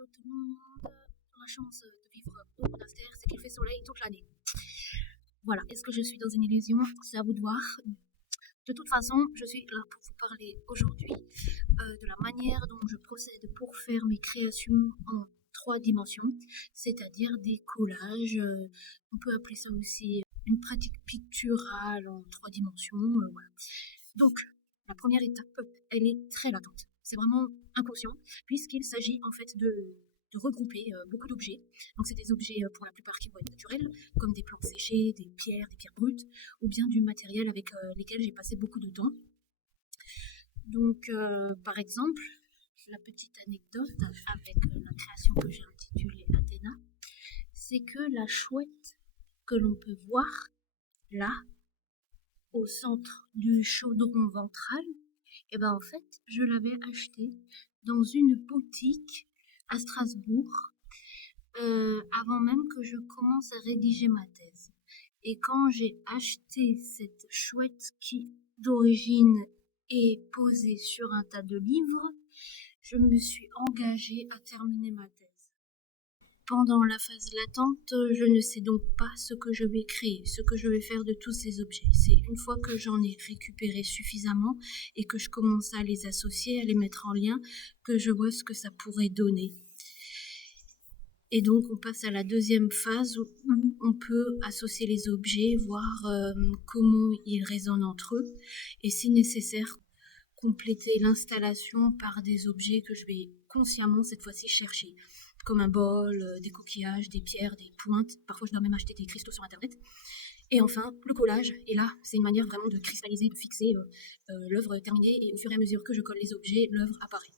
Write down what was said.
Hello tout le monde. La chance de vivre au monastère, c'est qu'il fait soleil toute l'année. Voilà, est-ce que je suis dans une illusion? C'est à vous de voir. De toute façon, je suis là pour vous parler aujourd'hui de la manière dont je procède pour faire mes créations en 3 dimensions, c'est-à-dire des collages. On peut appeler ça aussi une pratique picturale en 3 dimensions. Voilà. Donc, la première étape, elle est très latente. C'est vraiment inconscient, puisqu'il s'agit en fait de regrouper beaucoup d'objets. Donc, c'est des objets pour la plupart qui vont être naturels, comme des plantes séchées, des pierres brutes, ou bien du matériel avec lesquels j'ai passé beaucoup de temps. Donc, par exemple, la petite anecdote avec la création que j'ai intitulée Athéna, c'est que la chouette que l'on peut voir là, au centre du chaudron ventral, et ben en fait, je l'avais acheté dans une boutique à Strasbourg avant même que je commence à rédiger ma thèse. Et quand j'ai acheté cette chouette qui, d'origine, est posée sur un tas de livres, je me suis engagée à terminer ma thèse. Pendant la phase latente, je ne sais donc pas ce que je vais créer, ce que je vais faire de tous ces objets. C'est une fois que j'en ai récupéré suffisamment et que je commence à les associer, à les mettre en lien, que je vois ce que ça pourrait donner. Et donc on passe à la deuxième phase où on peut associer les objets, voir comment ils résonnent entre eux et si nécessaire compléter l'installation par des objets que je vais consciemment cette fois-ci chercher, comme un bol, des coquillages, des pierres, des pointes. Parfois je dois même acheter des cristaux sur internet. Et enfin, le collage. Et là, c'est une manière vraiment de cristalliser, de fixer l'œuvre terminée. Et au fur et à mesure que je colle les objets, l'œuvre apparaît.